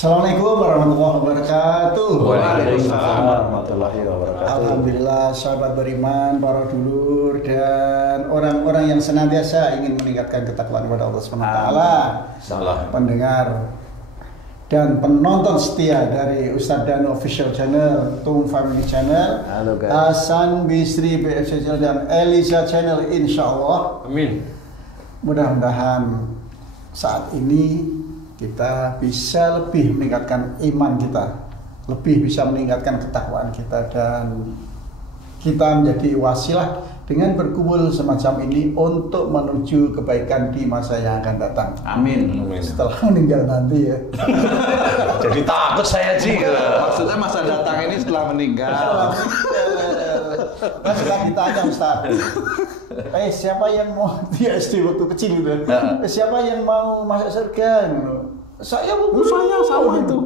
Assalamualaikum warahmatullahi wabarakatuh. Waalaikumsalam warahmatullahi wabarakatuh. Alhamdulillah, sahabat beriman, para dulur dan orang-orang yang senantiasa ingin meningkatkan ketakwaan kepada Allah SWT. Salah. Pendengar dan penonton setia dari Ustadz Danu Official Channel, Tum Family Channel, Halo guys. Hasan Bisri BFC Channel dan Elisa Channel, insya Allah. Amin. Mudah-mudahan saat ini kita bisa lebih meningkatkan iman kita, lebih bisa meningkatkan ketakwaan kita, dan kita menjadi wasilah dengan berkumpul semacam ini untuk menuju kebaikan di masa yang akan datang. Amin. Setelah meninggal nanti ya. Jadi takut saya sih. Maksudnya masa datang ini setelah meninggal. Kan setelah ditanya Ustaz, siapa yang mau di SD waktu kecil gitu? Siapa yang mau masuk surga? Saya sama itu.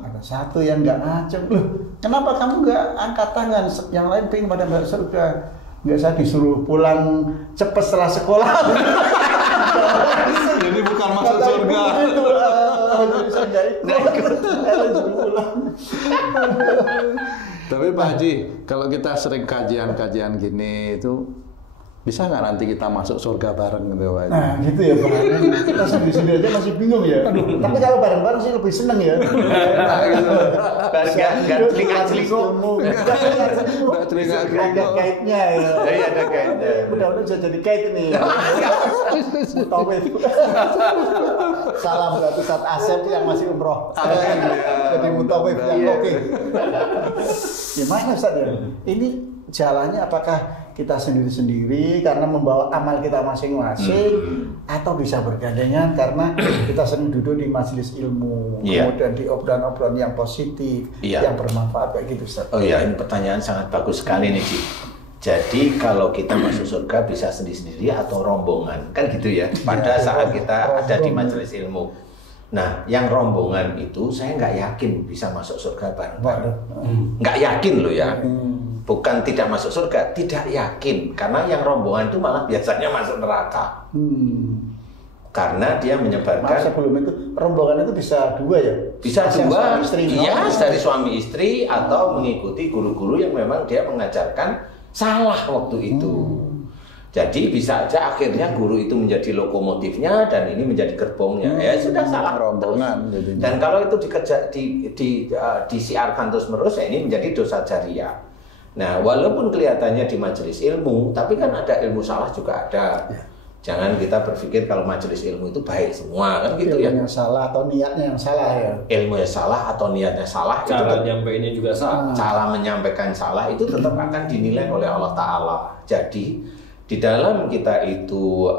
Ada satu yang nggak ngacem, loh. Kenapa kamu nggak angkat tangan? Yang lain pengen pada masuk surga. Nggak, saya disuruh pulang cepat setelah sekolah. Jadi bukan masuk surga. Tapi Pak Haji, kalau kita sering kajian-kajian gini itu bisa nggak nanti kita masuk surga bareng gitu Pak? Nah gitu ya Pak. Kita sendiri-sendiri aja masih bingung ya. Tapi kalau bareng-bareng sih lebih seneng ya. Nggak telinga-telingo. Nggak telinga-telingo. Ada kaitnya ya. Iya ada kaitnya. Mudah-mudahan bisa jadi kait ini. Mutawif. Salam buat Ustadz Asep yang masih umroh. Jadi mutawif yang oke. Gimana Ustadz ya? Ini jalannya apakah kita sendiri-sendiri karena membawa amal kita masing-masing, atau bisa bergandengan karena kita sering duduk di majelis ilmu, kemudian di obrolan-obrolan yang positif, yang bermanfaat kayak gitu Ustaz. Oh iya, ini pertanyaan sangat bagus sekali nih Ci. Jadi kalau kita masuk surga bisa sendiri-sendiri atau rombongan, kan gitu ya, pada saat kita ada di majelis ilmu. Nah, yang rombongan itu saya nggak yakin bisa masuk surga bareng-bareng. Nggak yakin loh ya. Bukan tidak masuk surga, tidak yakin. Karena yang rombongan itu malah biasanya masuk neraka. Karena dia menyebarkan... Maaf, sebelum itu, rombongan itu bisa dua ya? Bisa dua, iya, dari suami istri atau mengikuti guru-guru yang memang dia mengajarkan salah waktu itu. Jadi bisa aja akhirnya guru itu menjadi lokomotifnya dan ini menjadi gerbongnya. Ya sudah salah rombongan. Dan kalau itu disiarkan terus-menerus, ya ini menjadi dosa jariah. Nah, walaupun kelihatannya di majelis ilmu, tapi kan ada ilmu salah juga ada. Jangan kita berpikir kalau majelis ilmu itu baik semua, kan gitu ya. Ilmu yang salah atau niatnya yang salah ya. Ilmu yang salah atau niatnya salah. Cara menyampaikannya juga salah. Cara menyampaikan salah itu tetap akan dinilai oleh Allah Ta'ala. Jadi, di dalam kita itu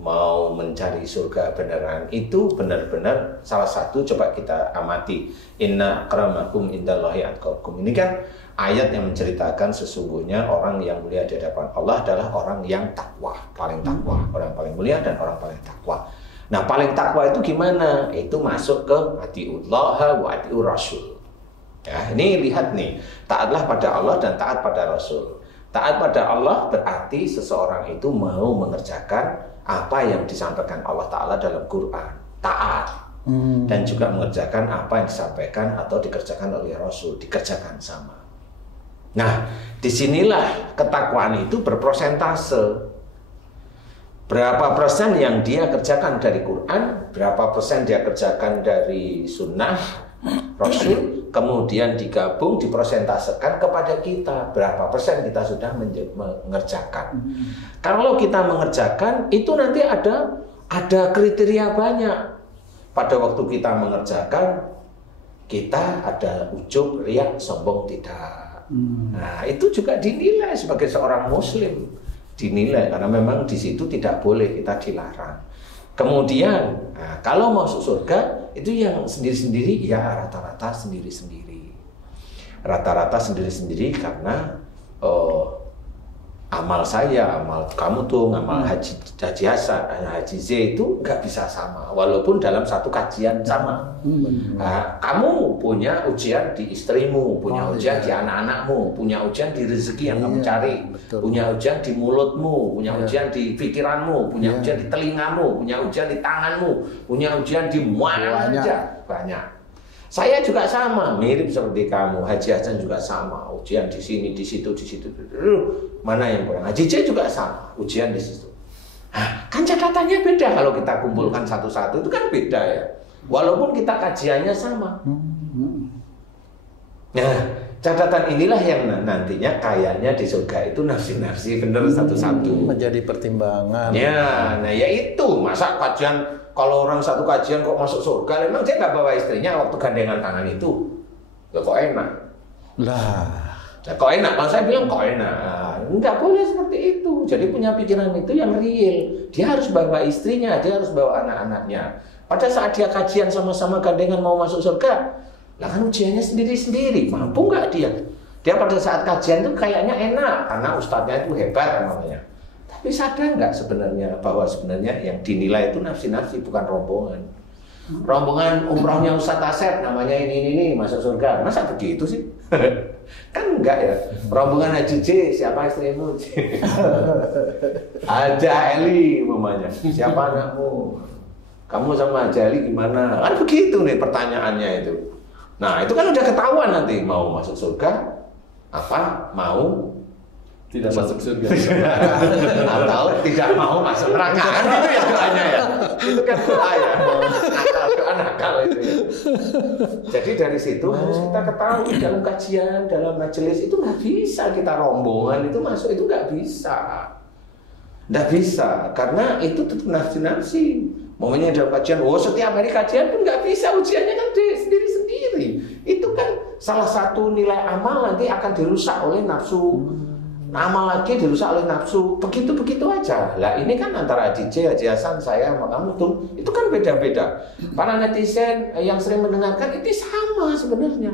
mau mencari surga beneran, itu benar-benar salah satu coba kita amati. Inna akramakum indallahi atqakum. Ini kan ayat yang menceritakan sesungguhnya orang yang mulia di hadapan Allah adalah orang yang takwa, paling takwa, orang paling mulia dan orang paling takwa. Nah, paling takwa itu gimana? Itu masuk ke atiullah wa atiur rasul. Ya, ini lihat nih, taatlah pada Allah dan taat pada Rasul. Taat pada Allah berarti seseorang itu mau mengerjakan apa yang disampaikan Allah Ta'ala dalam Quran. Taat. Dan juga mengerjakan apa yang disampaikan atau dikerjakan oleh Rasul. Dikerjakan sama. Nah, disinilah ketakwaan itu berprosentase. Berapa persen yang dia kerjakan dari Quran, berapa persen dia kerjakan dari sunnah Rasul, kemudian digabung, diprosentasekan kepada kita. Berapa persen kita sudah mengerjakan. Kalau kita mengerjakan, itu nanti ada kriteria banyak. Pada waktu kita mengerjakan, kita ada ujub, riak, sombong tidak. Nah, itu juga dinilai sebagai seorang muslim, dinilai karena memang di situ tidak boleh, kita dilarang. Kemudian, kalau masuk surga itu yang sendiri-sendiri, ya rata-rata sendiri-sendiri. Rata-rata sendiri-sendiri karena amal saya, amal kamu tuh, amal Haji Hasan, Haji Z itu nggak bisa sama, walaupun dalam satu kajian sama. Nah, kamu punya ujian di istrimu, punya ujian di anak-anakmu, punya ujian di rezeki yang kamu cari, punya ujian di mulutmu, punya ujian di pikiranmu, punya ujian di telingamu, punya ujian di tanganmu, punya ujian di mana aja, banyak. Saya juga sama, mirip seperti kamu. Haji Hasan juga sama, ujian di sini, di situ, di situ. Mana yang kurang? Haji C juga sama, ujian di situ. Kan catatannya beda kalau kita kumpulkan satu-satu, itu kan beda ya. Walaupun kita kajiannya sama. Nah, catatan inilah yang nantinya kayaknya di surga itu nafsi-nafsi bener satu-satu. Menjadi pertimbangan. Ya, nah ya itu. Masa kajian, kalau orang satu kajian kok masuk surga, memang dia nggak bawa istrinya waktu gandengan tangan itu. Ya kok enak. Lah. Nah, kok enak, kalau saya bilang kok enak. Nggak boleh seperti itu. Jadi punya pikiran itu yang real. Dia harus bawa istrinya, dia harus bawa anak-anaknya. Pada saat dia kajian sama-sama gandengan mau masuk surga, lah kan ujiannya sendiri-sendiri. Mampu nggak dia? Dia pada saat kajian itu kayaknya enak, karena ustadznya itu hebat namanya. Tapi sadar nggak sebenarnya bahwa sebenarnya yang dinilai itu nafsi-nafsi, bukan rombongan. Rombongan umrohnya Ustadz Asep namanya ini masuk surga. Masa begitu sih? Kan enggak ya. Rombongan Haji C, siapa istrimu? Haja Eli umpamanya. Siapa anakmu? Kamu sama Haja Eli gimana? Kan begitu nih pertanyaannya itu. Nah, itu kan udah ketahuan nanti mau masuk surga apa mau tidak masuk surga atau tidak mau masuk neraka, kan itu ya doanya ya. Itu kan doa ya, nakal itu ya. Jadi dari situ harus kita ketahui dalam kajian, dalam majelis itu nggak bisa kita rombongan itu masuk, itu nggak bisa karena itu tetap nafsi-nafsi. Momennya dalam kajian, setiap hari kajian pun nggak bisa, ujiannya kan sendiri-sendiri. Itu kan salah satu nilai amal nanti akan dirusak oleh nafsu. Amal lagi dirusak oleh nafsu, begitu-begitu aja. Lah ini kan antara Haji C, Haji Hasan, saya sama kamu tuh, itu kan beda-beda. Para netizen yang sering mendengarkan itu sama sebenarnya.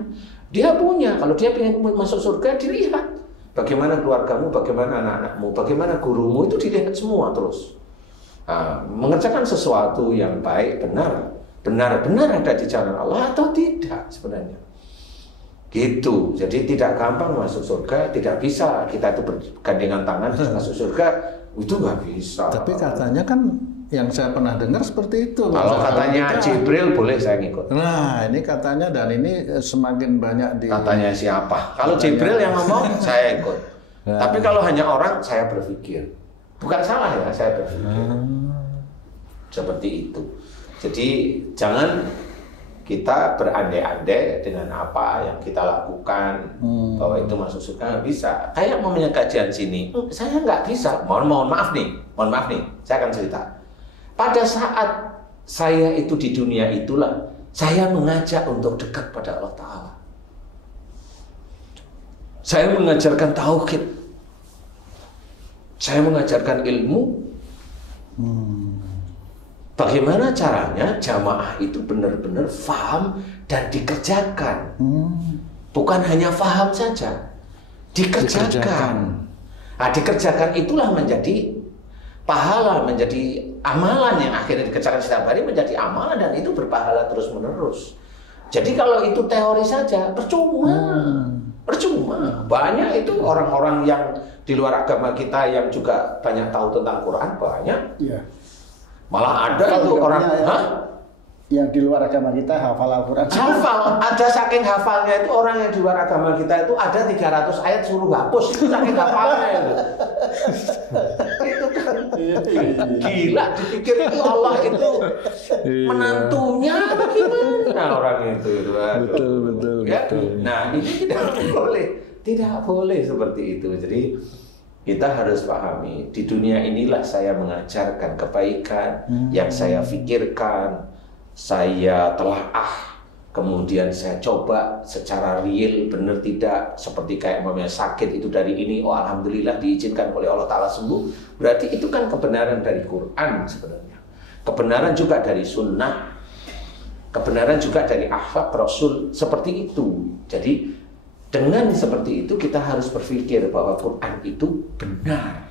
Dia punya, kalau dia ingin masuk surga, dilihat bagaimana keluargamu, bagaimana anak-anakmu, bagaimana gurumu, itu dilihat semua terus. Nah, mengerjakan sesuatu yang baik, benar-benar ada di jalan Allah atau tidak sebenarnya. Gitu, jadi tidak gampang masuk surga, tidak bisa kita itu bergandengan tangan masuk surga, itu nggak bisa. Tapi katanya kan yang saya pernah dengar seperti itu. Kalau katanya Jibril boleh saya ngikut. Nah, ini katanya dan ini semakin banyak di. Katanya siapa? Kalau Jibril yang ngomong saya ikut. Nah. Tapi kalau hanya orang saya berpikir, bukan salah ya saya berpikir. Seperti itu. Jadi jangan kita berandai-andai dengan apa yang kita lakukan bahwa itu masuk surga, nggak bisa. Kayak momennya kajian sini, saya nggak bisa. Mohon maaf nih, saya akan cerita. Pada saat saya itu di dunia itulah, saya mengajak untuk dekat pada Allah Ta'ala. Saya mengajarkan tauhid, saya mengajarkan ilmu. Bagaimana caranya jamaah itu benar-benar faham dan dikerjakan. Bukan hanya faham saja, dikerjakan. Nah, dikerjakan itulah menjadi pahala, menjadi amalan yang akhirnya dikerjakan setiap hari menjadi amalan dan itu berpahala terus-menerus. Jadi kalau itu teori saja, percuma. Banyak itu orang-orang yang di luar agama kita yang juga banyak tahu tentang Quran, banyak. Iya. Malah ada itu orang yang di luar agama kita hafal Al-Quran. Hafal, ada saking hafalnya itu orang yang di luar agama kita itu ada 300 ayat suruh hapus, itu saking hafalnya itu. Itu kan gila, dipikir itu Allah itu menantunya bagaimana orang itu. Betul. Ya? Nah ini tidak boleh seperti itu. Jadi kita harus pahami, di dunia inilah saya mengajarkan kebaikan yang saya pikirkan, saya telaah, kemudian saya coba secara real, benar tidak, seperti kayak namanya sakit itu dari ini, alhamdulillah diizinkan oleh Allah Ta'ala sembuh, berarti itu kan kebenaran dari Quran sebenarnya, kebenaran juga dari sunnah, kebenaran juga dari akhlak Rasul, seperti itu. Jadi dengan seperti itu kita harus berpikir bahwa Quran itu benar.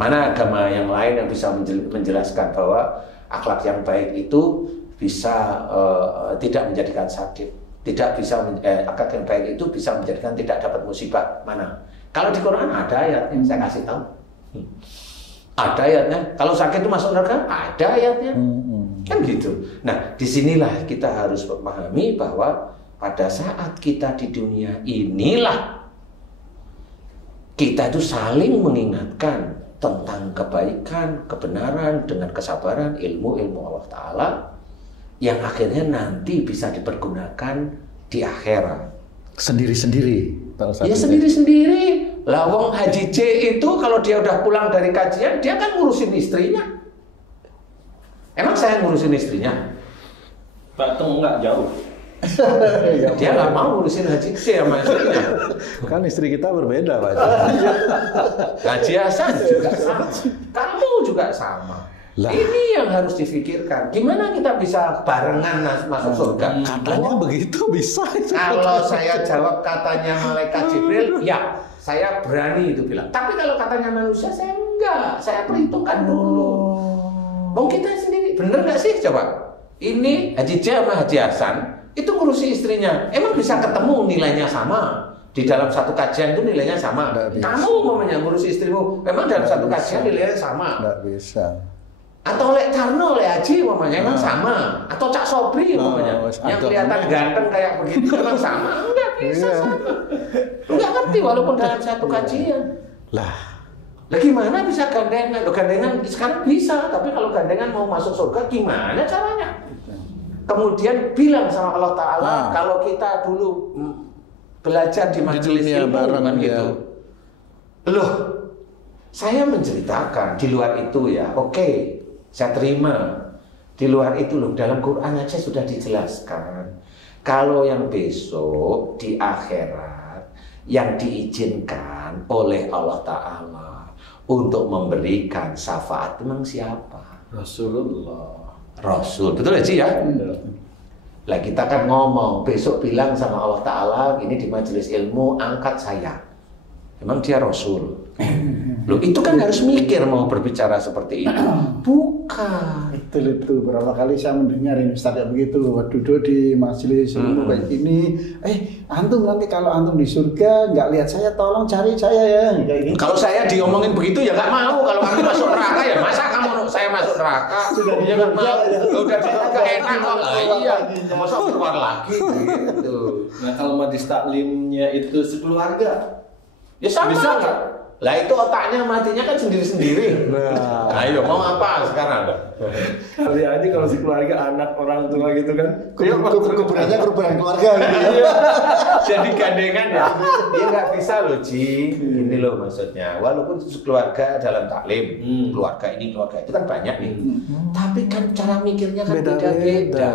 Mana agama yang lain yang bisa menjelaskan bahwa akhlak yang baik itu bisa tidak menjadikan sakit, tidak bisa akhlak yang baik itu bisa menjadikan tidak dapat musibah. Mana? Kalau di Quran ada ayatnya, saya kasih tahu. Ada ayatnya. Kalau sakit itu masuk neraka, ada ayatnya. Kan gitu. Nah, disinilah kita harus memahami bahwa pada saat kita di dunia inilah kita itu saling mengingatkan tentang kebaikan, kebenaran dengan kesabaran, ilmu Allah Ta'ala yang akhirnya nanti bisa dipergunakan di akhirat. Sendiri-sendiri. Ya sendiri-sendiri. Lah wong Haji J itu kalau dia udah pulang dari kajian, dia kan ngurusin istrinya. Emang saya ngurusin istrinya? Patung enggak jauh. Dia nggak mau ngurusin Haji J sama istrinya. Kan istri kita berbeda, Pak. Haji Hasan juga sama. Kamu juga sama. Lah. Ini yang harus difikirkan. Gimana kita bisa barengan masuk surga? Katanya begitu bisa. Kalau saya jawab katanya malaikat Jibril, ya saya berani itu bilang. Tapi kalau katanya manusia, saya enggak. Saya perhitungkan dulu. Mau kita sendiri, bener nggak sih? Coba. Ini Haji J sama Haji Hasan itu ngurusi istrinya. Emang bisa ketemu nilainya sama? Di dalam satu kajian itu nilainya sama. Kamu umpamanya ngurusi istrimu, memang dalam satu kajian nilainya sama. Nggak bisa. Atau Lek Tarno, Lek Haji umpamanya emang sama. Atau Cak Sobri umpamanya yang kelihatan ganteng kayak begitu emang sama. Enggak bisa sama. Enggak ngerti walaupun dalam satu kajian. Lah Gimana bisa gandengan? Gandengan sekarang bisa, tapi kalau gandengan mau masuk surga gimana caranya? Kemudian bilang sama Allah Ta'ala, kalau kita dulu belajar di majelis ilmu kan gitu. Loh, saya menceritakan di luar itu ya, oke, saya terima. Di luar itu loh, dalam Quran aja sudah dijelaskan. Kalau yang besok di akhirat yang diizinkan oleh Allah Ta'ala untuk memberikan syafaat memang siapa? Rasulullah. Rasul, betul ya Ci ya? Lah kita kan ngomong besok bilang sama Allah Ta'ala ini di majelis ilmu angkat saya. Emang dia Rasul? Loh itu kan harus mikir mau berbicara seperti itu. Bukan. Itu berapa kali saya mendengar ini Ustaz ya begitu. Duduk di majelis ilmu kayak gini. Antum nanti kalau antum di surga nggak lihat saya, tolong cari saya ya. Kayak gitu. Kalau saya diomongin begitu ya nggak mau. Kalau kamu masuk neraka ya masa kamu saya masuk neraka? Sudah ya nggak mau. Udah di surga enak kok. Iya. Masa keluar lagi gitu. Nah kalau majlis taklimnya itu sekeluarga, Ya sama. Bisa nggak? Lah itu otaknya matinya kan sendiri-sendiri. Nah, ayo mau apa sekarang? kali aja kalau sekeluarga anak orang tua gitu kan. Kuburannya kuburan keluarga gitu ya. Jadi gandengan ya. Dia nggak bisa loh Ci. Ini loh maksudnya. Walaupun keluarga dalam taklim, keluarga ini keluarga itu kan banyak nih. Tapi kan cara mikirnya kan beda-beda.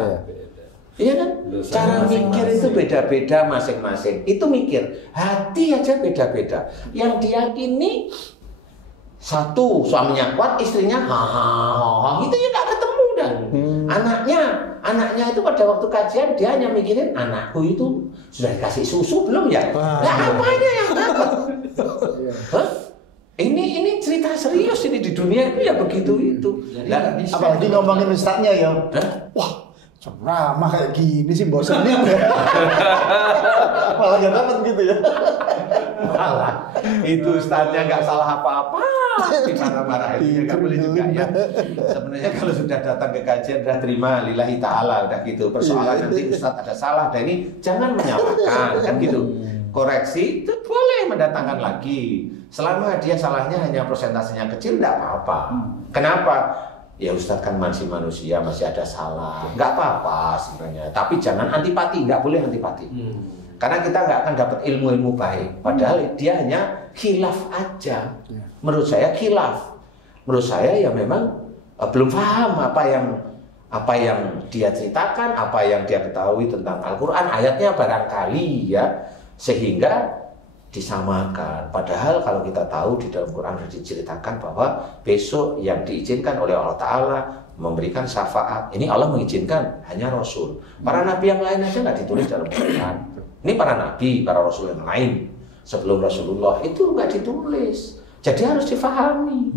Iya kan? Cara mikir itu beda-beda masing-masing. Itu mikir, hati aja beda-beda. Yang diyakini satu suaminya kuat, istrinya itu ya nggak ketemu dan anaknya itu pada waktu kajian dia hanya mikirin anakku itu sudah dikasih susu belum ya? Nah apanya yang dapat? Ini cerita serius ini di dunia itu ya begitu itu. Apalagi ngomongin ustadznya ya. Wah. Ceramah kayak gini sih bosenin ya. Malah gak dapet gitu ya. Malah itu ustadznya nggak salah apa-apa. Dimarah-marahin nggak boleh juga ya. Sebenarnya kalau sudah datang ke kajian sudah terima lillahi ta'ala udah gitu. Persoalan nanti ustadz ada salah dan ini jangan menyalahkan kan gitu. Koreksi itu boleh mendatangkan lagi. Selama dia salahnya hanya persentasenya kecil tidak apa-apa. Kenapa? Ya Ustadz kan masih manusia, masih ada salah. Nggak apa-apa sebenarnya. Tapi jangan antipati, nggak boleh antipati. Karena kita nggak akan dapat ilmu-ilmu baik. Padahal dia hanya khilaf aja. Menurut saya khilaf. Menurut saya ya memang belum paham apa yang dia ceritakan, apa yang dia ketahui tentang Al-Quran. Ayatnya barangkali ya. Sehingga disamakan. Padahal kalau kita tahu di dalam Quran sudah diceritakan bahwa besok yang diizinkan oleh Allah Ta'ala memberikan syafaat. Ini Allah mengizinkan hanya Rasul. Para Nabi yang lain aja nggak ditulis dalam Quran. Ini para Nabi, para Rasul yang lain sebelum Rasulullah itu nggak ditulis. Jadi harus difahami.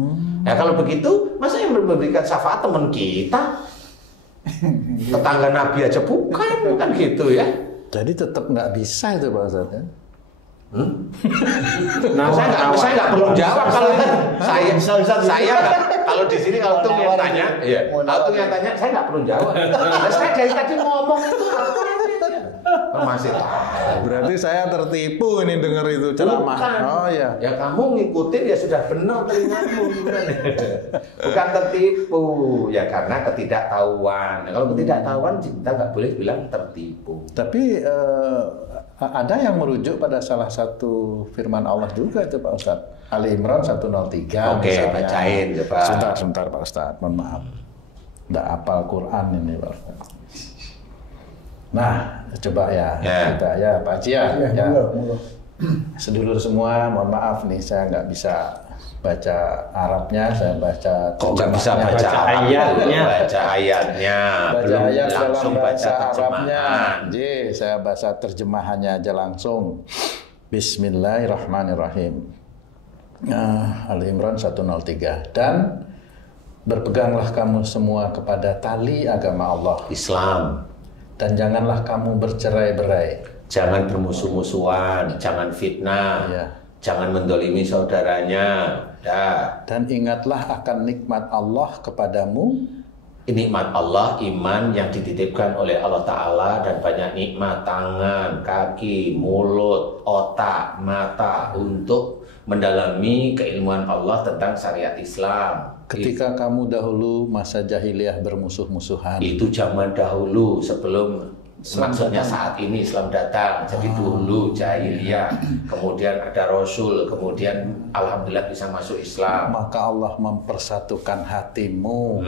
Nah kalau begitu, masa yang memberikan syafaat teman kita? Tetangga Nabi aja bukan gitu ya. Jadi tetap nggak bisa itu Pak Ustadz ya? Nah, saya nggak perlu jawab kalau itu saya Kalau di sini kalau tuh yang tanya, iya. Kalau tuh yang tanya, saya nggak perlu jawab. Nah, saya dari tadi ngomong itu apa aja. Masih tahu. Berarti saya tertipu ini dengar itu ceramah. Bukan. Oh ya. Ya kamu ngikutin ya sudah benar telingamu. Bukan tertipu, ya karena ketidaktahuan. Nah, kalau ketidaktahuan kita nggak boleh bilang tertipu. Tapi ada yang merujuk pada salah satu firman Allah juga itu Pak Ustadz. Ali Imran 103. Oke, misalnya. bacain coba. Sebentar Pak Ustadz, mohon maaf. Nggak hafal Quran ini Pak Ustadz. Nah, coba ya, kita ya Pak Haji ya. Sedulur semua, mohon maaf nih saya nggak bisa baca Arabnya, saya baca Kok nggak bisa baca ayatnya? Baca ayatnya, belum ayat langsung dalam baca bahasa terjemahan. Arabnya. Saya baca terjemahannya aja langsung. Bismillahirrahmanirrahim. Ali Imran 103. Dan berpeganglah kamu semua kepada tali agama Allah, Islam. dan janganlah kamu bercerai-berai. Jangan bermusuh-musuhan, jangan fitnah, Ya. jangan mendolimi saudaranya. Dah. Dan ingatlah akan nikmat Allah kepadamu. Nikmat Allah, iman yang dititipkan oleh Allah Ta'ala, dan banyak nikmat tangan, kaki, mulut, otak, mata untuk mendalami keilmuan Allah tentang syariat Islam. Ketika kamu dahulu masa jahiliyah bermusuh-musuhan. Itu zaman dahulu sebelum maksudnya saat ini Islam datang. Jadi dulu jahiliyah, kemudian ada Rasul, kemudian alhamdulillah bisa masuk Islam. Maka Allah mempersatukan hatimu.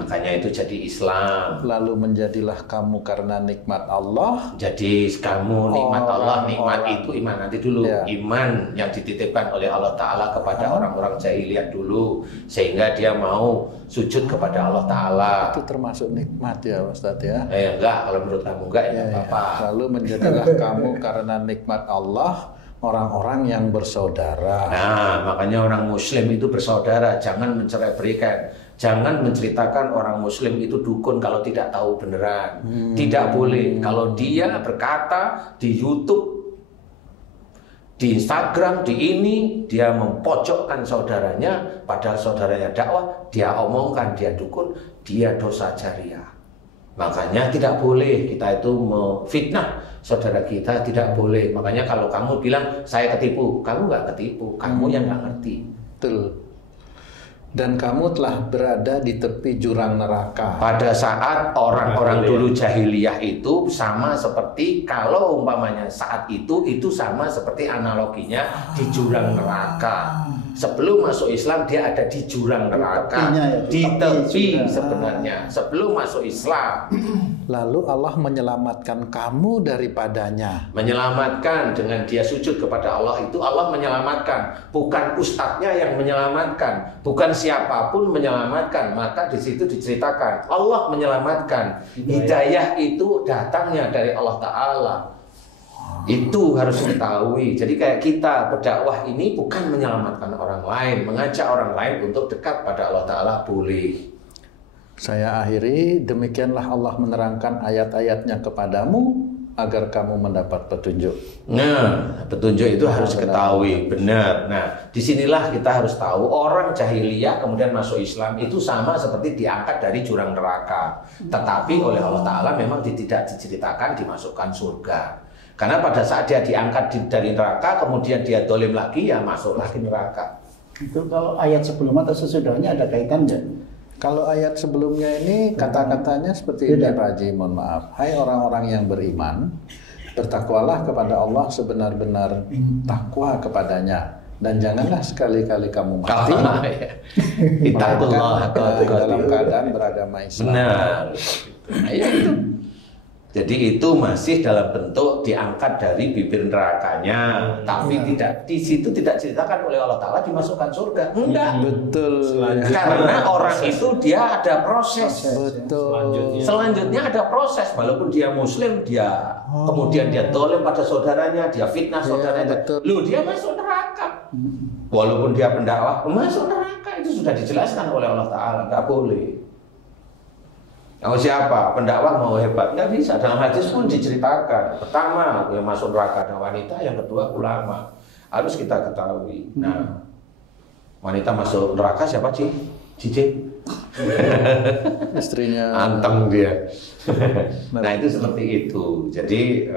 Makanya itu jadi Islam. Lalu menjadilah kamu karena nikmat Allah. Jadi kamu nikmat Allah, nikmat Orang-orang. itu iman. Nanti dulu Ya. iman yang dititipkan oleh Allah Ta'ala kepada orang-orang jahiliyah dulu, sehingga dia mau sujud kepada Allah Ta'ala. Itu termasuk nikmat ya Ustadz ya. Enggak, kalau menurut kamu enggak ya Ya, ya. apa-apa. Lalu menjadilah kamu karena nikmat Allah orang-orang yang bersaudara. Nah, makanya orang Muslim itu bersaudara, jangan mencerai-berikan. Jangan menceritakan orang Muslim itu dukun kalau tidak tahu beneran. Tidak boleh. Kalau dia berkata di YouTube, di Instagram, di ini, dia mempojokkan saudaranya, padahal saudaranya dakwah, dia omongkan dia dukun, dia dosa jariah. Makanya tidak boleh kita itu memfitnah saudara kita, tidak boleh. Makanya kalau kamu bilang saya ketipu, kamu nggak ketipu, kamu yang nggak ngerti. Betul. Dan kamu telah berada di tepi jurang neraka. Pada saat orang-orang dulu jahiliyah itu sama seperti kalau umpamanya saat itu sama seperti analoginya di jurang neraka. Sebelum masuk Islam dia ada di jurang neraka, di tepi sebenarnya sebelum masuk Islam. Lalu Allah menyelamatkan kamu daripadanya. Menyelamatkan dengan dia sujud kepada Allah itu Allah menyelamatkan, bukan ustadznya yang menyelamatkan, bukan siapapun menyelamatkan. Maka di situ diceritakan Allah menyelamatkan. Hidayah itu datangnya dari Allah Ta'ala. Itu harus diketahui. Jadi kayak kita berdakwah ini bukan menyelamatkan orang lain, mengajak orang lain untuk dekat pada Allah Ta'ala boleh. Saya akhiri, demikianlah Allah menerangkan ayat-ayatnya kepadamu agar kamu mendapat petunjuk. Nah, petunjuk itu harus diketahui, benar. Nah, disinilah kita harus tahu orang jahiliyah kemudian masuk Islam itu sama seperti diangkat dari jurang neraka. Tetapi oleh Allah Ta'ala memang tidak diceritakan dimasukkan surga. Karena pada saat dia diangkat dari neraka, kemudian dia dolim lagi, ya masuk lagi neraka. Itu kalau ayat sebelum atau sesudahnya ada kaitan nggak? Kalau ayat sebelumnya ini kata-katanya seperti ini Pak Haji, mohon maaf. Hai orang-orang yang beriman, bertakwalah kepada Allah sebenar-benar takwa kepadanya. Dan janganlah sekali-kali kamu mati. Ittaqullah dalam keadaan beragama Islam. Benar. Nah, ya itu. Jadi itu masih dalam bentuk diangkat dari bibir nerakanya, tapi tidak di situ tidak diceritakan oleh Allah Ta'ala dimasukkan surga. Enggak. Betul. Karena orang itu dia ada proses. Betul. Selanjutnya ada proses, walaupun dia Muslim, dia kemudian dia dolim pada saudaranya, dia fitnah saudaranya. betul. Loh, dia masuk neraka. Walaupun dia pendakwah, masuk neraka. Itu sudah dijelaskan oleh Allah Ta'ala, nggak boleh. Mau siapa? Pendakwah mau hebat? Nggak bisa. Dalam hadis pun diceritakan. Pertama, yang masuk neraka ada wanita. Yang kedua, ulama. Harus kita ketahui. Nah, wanita masuk neraka siapa sih? Cicit. Istrinya Anteng dia. Nah itu seperti itu. Jadi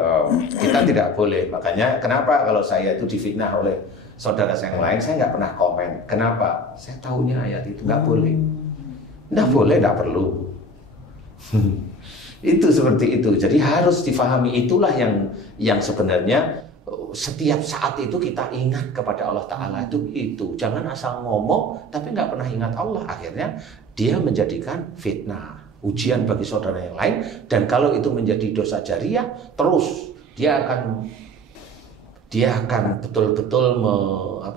kita tidak boleh. Makanya kenapa kalau saya itu difitnah oleh saudara saya yang lain, saya nggak pernah komen. Kenapa? Saya tahunya ayat itu nggak boleh. Nggak boleh, nggak perlu. Itu seperti itu. Jadi harus difahami, itulah yang sebenarnya setiap saat itu kita ingat kepada Allah Ta'ala itu. Jangan asal ngomong tapi nggak pernah ingat Allah. Akhirnya dia menjadikan fitnah, ujian bagi saudara yang lain. Dan kalau itu menjadi dosa jariah, terus dia akan betul-betul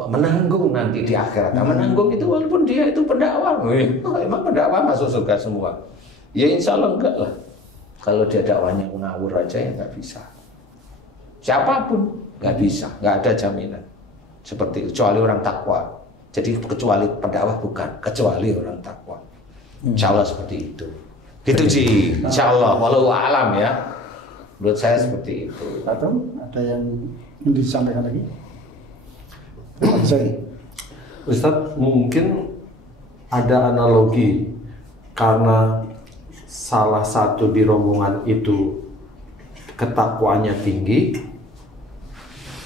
menanggung nanti di akhirat. Nah, menanggung itu walaupun dia itu pendakwah. Emang pendakwah masuk surga semua? Ya insya Allah enggak lah. Kalau dia dakwanya ngawur aja ya nggak bisa. Siapapun nggak bisa, nggak ada jaminan. Seperti itu, kecuali orang takwa. Jadi kecuali pendakwah bukan, kecuali orang takwa. Insya Allah seperti itu. Gitu sih, insya Allah. Walau alam ya. Menurut saya seperti itu. Atau ada yang disampaikan lagi? Ustadz, mungkin ada analogi karena salah satu di rombongan itu ketakwaannya tinggi,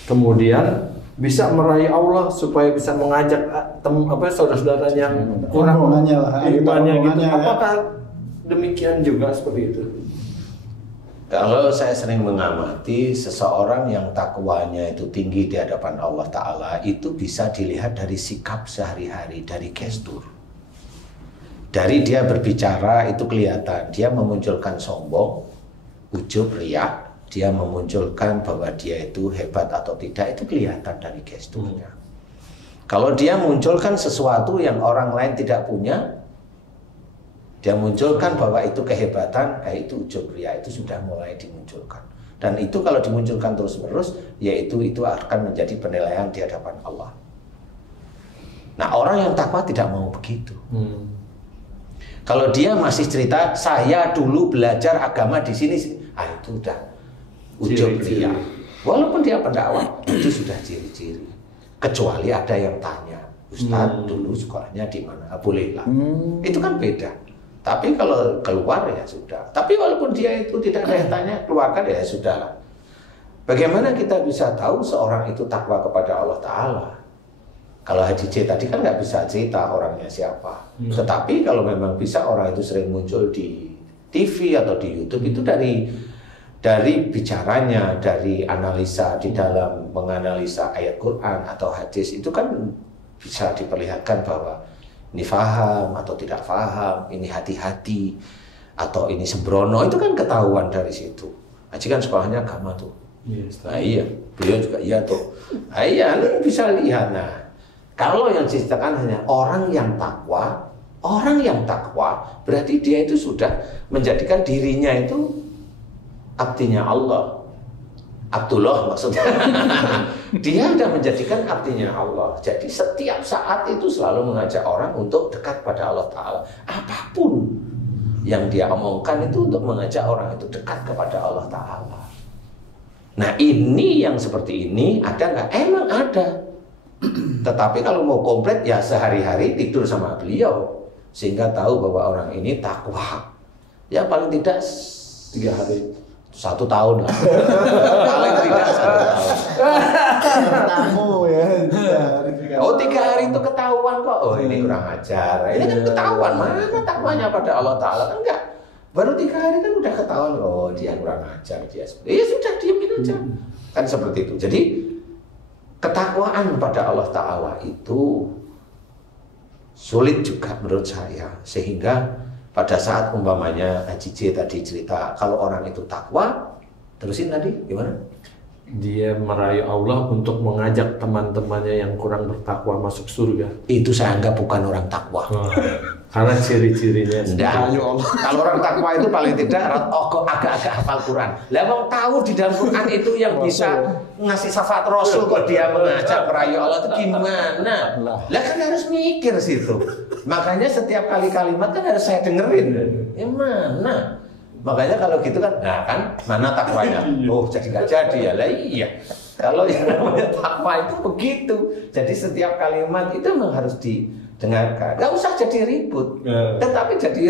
kemudian bisa meraih Allah supaya bisa mengajak saudara-saudaranya yang kurang imannya gitu. Apakah demikian juga seperti itu? Kalau saya sering mengamati seseorang yang takwanya itu tinggi di hadapan Allah Ta'ala, itu bisa dilihat dari sikap sehari-hari, dari gestur. Dari dia berbicara itu kelihatan, dia memunculkan sombong, ujub, riak, dia memunculkan bahwa dia itu hebat atau tidak, itu kelihatan dari gesturnya. Kalau dia munculkan sesuatu yang orang lain tidak punya, dia munculkan bahwa itu kehebatan, itu ujub ria, itu sudah mulai dimunculkan. Dan itu kalau dimunculkan terus-menerus, yaitu itu akan menjadi penilaian di hadapan Allah. Nah, orang yang takwa tidak mau begitu. Kalau dia masih cerita, saya dulu belajar agama di sini, itu udah ujub ria. Walaupun dia pendakwah, itu sudah ciri-ciri. Kecuali ada yang tanya, Ustadz dulu sekolahnya di mana? Bolehlah. Itu kan beda. Tapi kalau keluar ya sudah. Tapi walaupun dia itu tidak ada yang tanya, keluarkan ya sudahlah. Bagaimana kita bisa tahu seorang itu takwa kepada Allah Ta'ala? Kalau Haji C tadi kan nggak bisa cerita orangnya siapa. Tetapi kalau memang bisa orang itu sering muncul di TV atau di YouTube, itu dari bicaranya, dari analisa di dalam menganalisa ayat Quran atau hadis, itu kan bisa diperlihatkan bahwa ini faham atau tidak faham, ini hati-hati atau ini sembrono, itu kan ketahuan dari situ. Haji kan sekolahnya agama tuh. Nah, iya, beliau juga iya tuh. Nah, iya, bisa lihat. Nah, kalau yang diceritakan hanya orang yang takwa berarti dia itu sudah menjadikan dirinya itu abdinya Allah. Abdullah maksudnya. Dia sudah menjadikan abdinya Allah. Jadi setiap saat itu selalu mengajak orang untuk dekat pada Allah Ta'ala. Apapun yang dia omongkan itu untuk mengajak orang itu dekat kepada Allah Ta'ala. Nah, ini yang seperti ini ada nggak? Emang ada. Tetapi kalau mau komplit ya sehari-hari tidur sama beliau sehingga tahu bahwa orang ini takwa. Ya paling tidak 3 hari. 1 tahun lah. Paling tidak 1 tahun. Ketemu ya. 3 hari itu ketahuan kok. Oh, ini kurang ajar. Ini kan ketahuan. Mana takwanya pada Allah Ta'ala? Enggak. Baru 3 hari kan udah ketahuan. Oh, dia kurang ajar. Dia ya sudah, diemin aja. Kan seperti itu. Jadi ketakwaan pada Allah Ta'ala itu sulit juga menurut saya. Sehingga pada saat umpamanya Haji J tadi cerita, kalau orang itu takwa, terusin tadi gimana? Dia meraih Allah untuk mengajak teman-temannya yang kurang bertakwa masuk surga. Itu saya anggap bukan orang takwa. Karena ciri-cirinya. Kalau orang takwa itu paling tidak agak-agak hafal Quran. Lah mau tahu di dalam Quran itu yang bisa ngasih syafaat Rasul kok dia mengajak meraih Allah itu gimana? Lah kan harus mikir situ. Makanya setiap kali kalimat kan harus saya dengerin. Ya mana? Makanya kalau gitu kan, nah kan mana takwanya? Oh jadi nggak jadi ya lah iya. Kalau yang namanya takwa itu begitu. Jadi setiap kalimat itu memang harus dengarkan. Nggak usah jadi ribut, tetapi jadi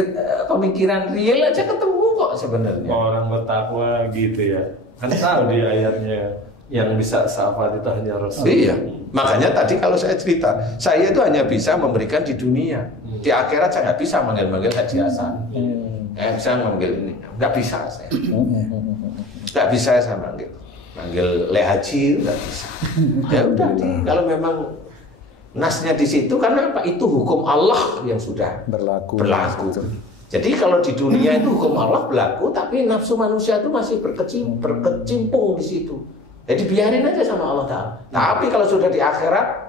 pemikiran real aja ketemu kok sebenarnya. Orang bertakwa gitu ya. Kan tahu di ayatnya yang bisa syafaat itu hanya Rasul. Iya. Makanya tadi kalau saya cerita, saya itu hanya bisa memberikan di dunia. Di akhirat saya nggak bisa manggil-manggil Haji Hasan. Bisa manggil ini, nggak bisa saya. Nggak bisa saya manggil Le Haji, nggak bisa. Ya udah nih, kalau memang nasnya di situ, karena apa? Itu hukum Allah yang sudah berlaku. Jadi kalau di dunia itu hukum Allah berlaku, tapi nafsu manusia itu masih berkecimpung di situ. Jadi biarin aja sama Allah Ta'ala. Tapi kalau sudah di akhirat,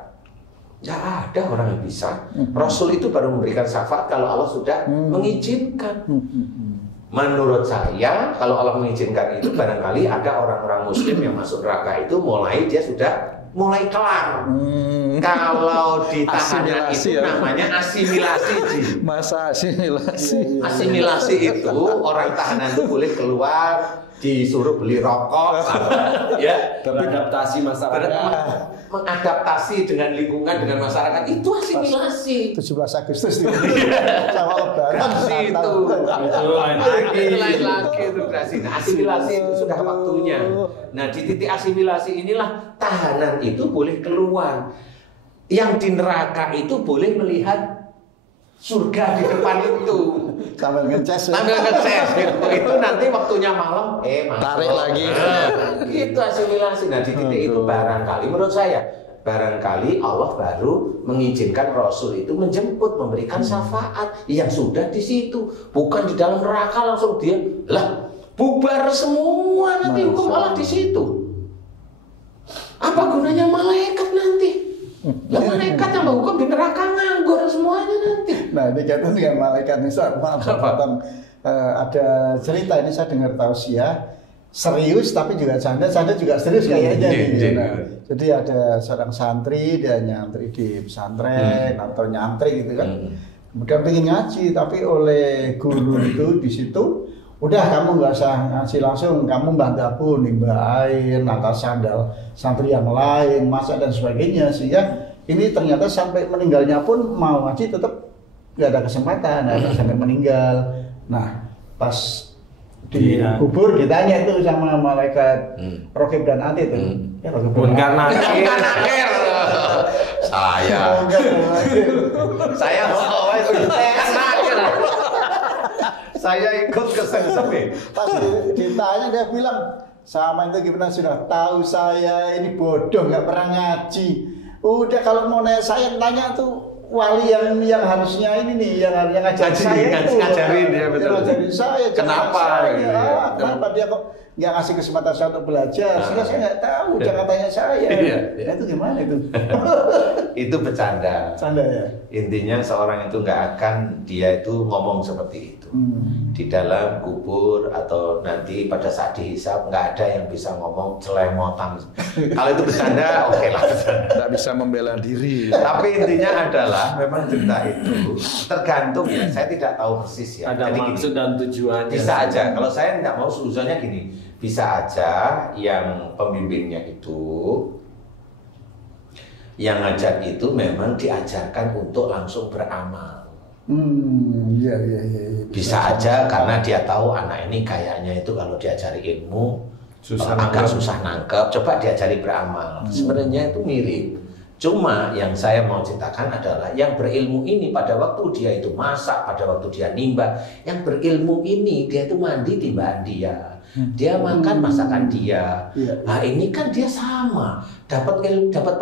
nggak ada orang yang bisa. Rasul itu baru memberikan syafaat kalau Allah sudah mengizinkan. Menurut saya, kalau Allah mengizinkan itu, barangkali ada orang-orang Muslim yang masuk neraka itu dia sudah mulai kelar. Kalau di tahanan itu ya, namanya asimilasi. Masa asimilasi? Asimilasi itu orang tahanan itu boleh keluar, disuruh beli rokok, ya, beradaptasi masyarakat, mengadaptasi dengan lingkungan, dengan masyarakat, itu asimilasi. 17 Agustus itu sama Lebaran itu lain lagi itu berarti. Nah, asimilasi itu sudah waktunya. Nah, di titik asimilasi inilah tahanan itu boleh keluar. Yang di neraka itu boleh melihat surga di depan itu. Sambil ngeces gitu. Itu nanti waktunya malam masuk. Tarik lagi. Itu asimilasi. Nah, di titik itu barangkali menurut saya Allah baru mengizinkan Rasul itu menjemput, memberikan syafaat yang sudah di situ, bukan di dalam neraka langsung dia bubar semua nanti hukum Allah di situ. Apa gunanya malaikat nanti? Malaikat yang menghukum di neraka nganggur semuanya nanti. Nah, ini kaitan dengan malaikat ini, ada cerita ini saya dengar tausiah serius tapi juga canda juga serius kayaknya. Jadi ada seorang santri, dia nyantri di pesantren atau nyantri gitu kan. Kemudian pengen ngaji, tapi oleh guru itu di situ, udah kamu nggak usah ngaji langsung, kamu bantu nimba air, nata sandal santri yang lain, masak dan sebagainya. Sehingga ini ternyata sampai meninggalnya pun mau ngaji tetap nggak ada kesempatan, sampai meninggal. Nah, pas di kubur ditanya itu sama malaikat Rokib dan Atid itu. Ya, Rokib dan Atid. Saya ikut kesengsem. Pas ditanya dia bilang, sama itu gimana, sudah tahu saya ini bodoh nggak pernah ngaji. Udah kalau mau nanya saya tanya tuh wali yang harusnya ini nih yang ngajarin saya itu. Ngajarin dia betul. Ngajarin saya. Kenapa? Kenapa dia kok nggak ngasih kesempatan saya untuk belajar? Sehingga saya nggak tahu, jangan tanya saya. Nah, itu gimana itu? Itu bercanda. Canda ya. Intinya seorang itu nggak akan dia itu ngomong seperti itu. Di dalam kubur atau nanti pada saat dihisab nggak ada yang bisa ngomong celemotan. Kalau itu bercanda, oke lah. Nggak bisa membela diri. Tapi intinya adalah memang cerita itu tergantung ya. Saya tidak tahu persis ya. Ada maksud dan tujuannya. Bisa aja. Kalau saya nggak mau solusinya gini, bisa aja yang pembimbingnya itu, yang ngajar itu memang diajarkan untuk langsung beramal. Iya. Bisa aja karena dia tahu anak ini kayaknya itu kalau diajari ilmu agak susah nangkep, coba diajari beramal. Sebenarnya itu mirip. Cuma yang saya mau ceritakan adalah yang berilmu ini pada waktu dia itu masak, pada waktu dia nimba, yang berilmu ini dia itu mandi timbaan dia makan masakan dia. Nah, ini kan dia sama dapat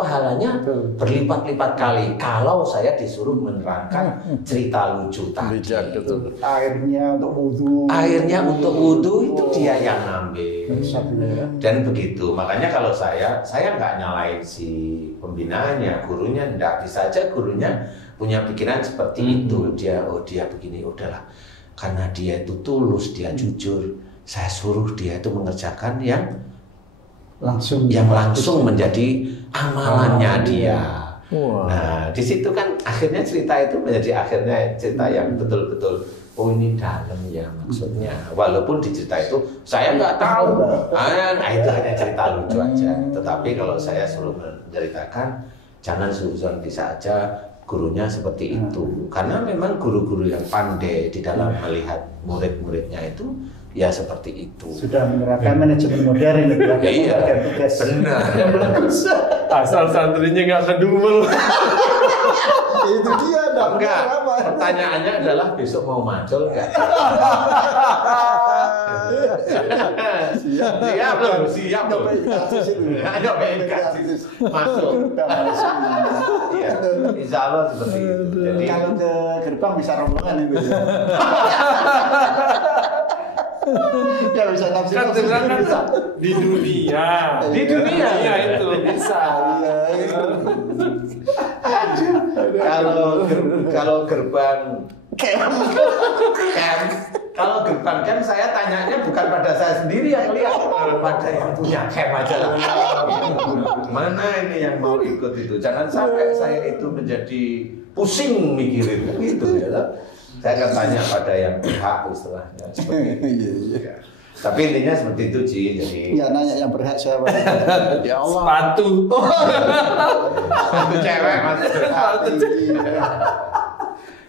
pahalanya berlipat-lipat kali kalau saya disuruh menerangkan cerita lucu tadi. Airnya untuk wudhu itu dia yang ngambil. Dan begitu. Makanya kalau saya nggak nyalain si pembinaannya, gurunya enggak. Bisa aja gurunya punya pikiran seperti itu. Dia begini, udahlah. Karena dia itu tulus, dia jujur. Saya suruh dia itu mengerjakan yang langsung menjadi amalannya dia. Nah, di situ kan akhirnya cerita itu menjadi akhirnya cerita yang betul-betul ini dalam ya maksudnya. Walaupun di cerita itu saya nggak tahu. Nah, itu hanya cerita lucu aja. Tetapi kalau saya suruh menceritakan, jangan suzon, bisa aja gurunya seperti itu. Karena memang guru-guru yang pandai di dalam melihat murid-muridnya itu ya seperti itu. Sudah menerapkan manajemen modern itu. Iya, benar. Asal santrinya nggak kedumel. Itu dia, enggak. Pertanyaannya adalah besok mau macul nggak? Siap belum? Siap belum? Ada kasus masuk. Iya, insya Allah seperti itu. Jadi kalau ke gerbang bisa rombongan itu. Ya bisa nafsu. Kan di dunia. Di dunia itu bisa. Kalau gerbang kalau gerbang camp saya tanyanya bukan pada saya sendiri yang lihat, pada yang punya camp aja lah. Mana ini yang mau ikut itu? Jangan sampai saya itu menjadi pusing mikirin gitu ya. Saya akan tanya pada yang berhak istilahnya seperti itu. Tapi intinya seperti itu Ci. Jadi ya nanya yang berhak siapa? Ya Allah. Sepatu. Sepatu cewek masih berhak.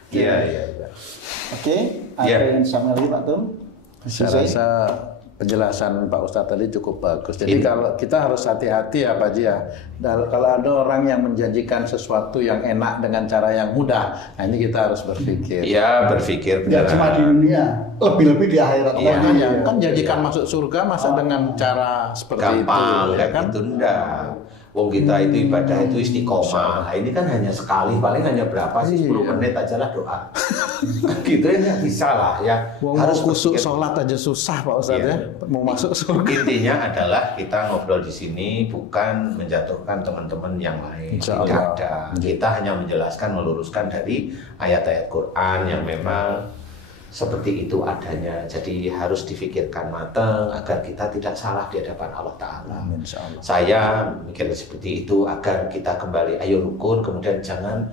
Iya. Oke, ada yang sama lagi Pak Tum? Saya rasa penjelasan Pak Ustadz tadi cukup bagus. Jadi kalau kita harus hati-hati ya Pak Ji ya. Kalau ada orang yang menjanjikan sesuatu yang enak dengan cara yang mudah, nah ini kita harus berpikir. Iya, berpikir Ya cuma di dunia, lebih-lebih di akhirat. Iya, kan janjikan masuk surga masa dengan cara seperti gampang, itu, ya kan? Itu enggak. Wong kita itu ibadah itu istiqomah. Nah, ini kan hanya sekali, paling hanya berapa sih? 10 menit aja lah doa. Gitu ya nggak bisa lah ya. Harus kusuk sholat aja susah Pak Ustadz ya. Mau masuk surga. Intinya adalah kita ngobrol di sini bukan menjatuhkan teman-teman yang lain. Tidak ada. Kita hanya menjelaskan, meluruskan dari ayat-ayat Quran yang memang seperti itu adanya. Jadi harus difikirkan matang agar kita tidak salah di hadapan Allah Ta'ala. Saya mikir seperti itu agar kita kembali ayo rukun, kemudian jangan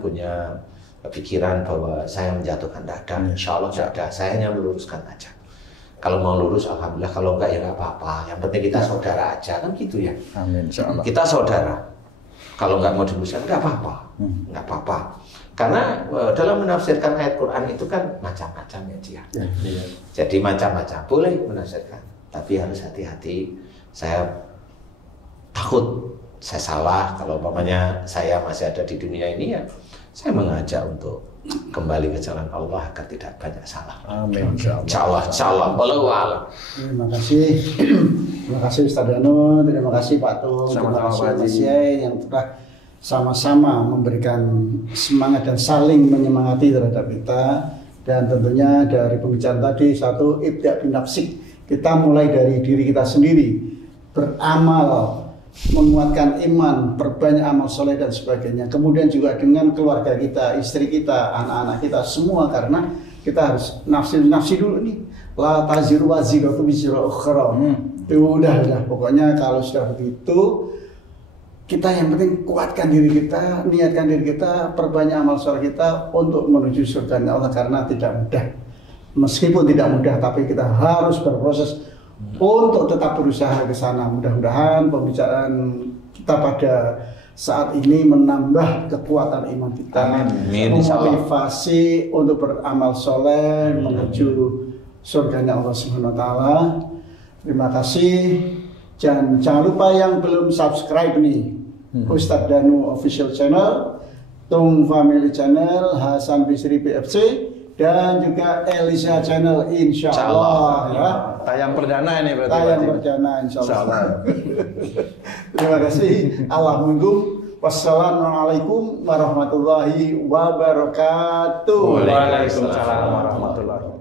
punya pikiran bahwa saya menjatuhkan dada. Insya Allah tidak ada. Saya hanya meluruskan aja. Kalau mau lurus alhamdulillah, kalau enggak ya nggak apa-apa. Yang penting kita saudara aja kan gitu ya. Amin. Kita saudara. Kalau nggak mau diluruskan nggak apa-apa. Nggak apa-apa. Karena dalam menafsirkan ayat Quran itu kan macam-macam ya Cia. Jadi macam-macam boleh menafsirkan, tapi harus hati-hati. Saya takut saya salah. Kalau umpamanya saya masih ada di dunia ini ya, saya mengajak untuk kembali ke jalan Allah agar tidak banyak salah. Amin. Insya Allah. Wallahu a'lam. Terima kasih. Terima kasih Ustaz Danu, terima kasih Pak Tum, terima kasih Mas Yai yang telah sama-sama memberikan semangat dan saling menyemangati terhadap kita. Dan tentunya dari pembicaraan tadi, satu, ibda' bin nafsik, kita mulai dari diri kita sendiri, beramal, menguatkan iman, perbanyak amal soleh dan sebagainya. Kemudian juga dengan keluarga kita, istri kita, anak-anak kita, semua, karena kita harus nafsi dulu nih. La taziru waziratu bizira ukhra. Itu udah pokoknya kalau sudah begitu, kita yang penting kuatkan diri kita, niatkan diri kita, perbanyak amal soleh kita untuk menuju surga Allah, karena tidak mudah. Meskipun tidak mudah, tapi kita harus berproses untuk tetap berusaha ke sana. Mudah-mudahan pembicaraan kita pada saat ini menambah kekuatan iman kita, memotivasi untuk beramal soleh menuju surganya Allah Subhanahu wa Ta'ala. Terima kasih. Jangan lupa yang belum subscribe nih, Ustadz Danu Official Channel, Tum Family Channel, Hasan Bisri PFC, dan juga Elisa Channel, insya Allah ya. Tayang perdana ini berarti. Tayang perdana insya Allah. Terima kasih. Wassalamualaikum warahmatullahi wabarakatuh. Waalaikumsalam warahmatullahi wabarakatuh.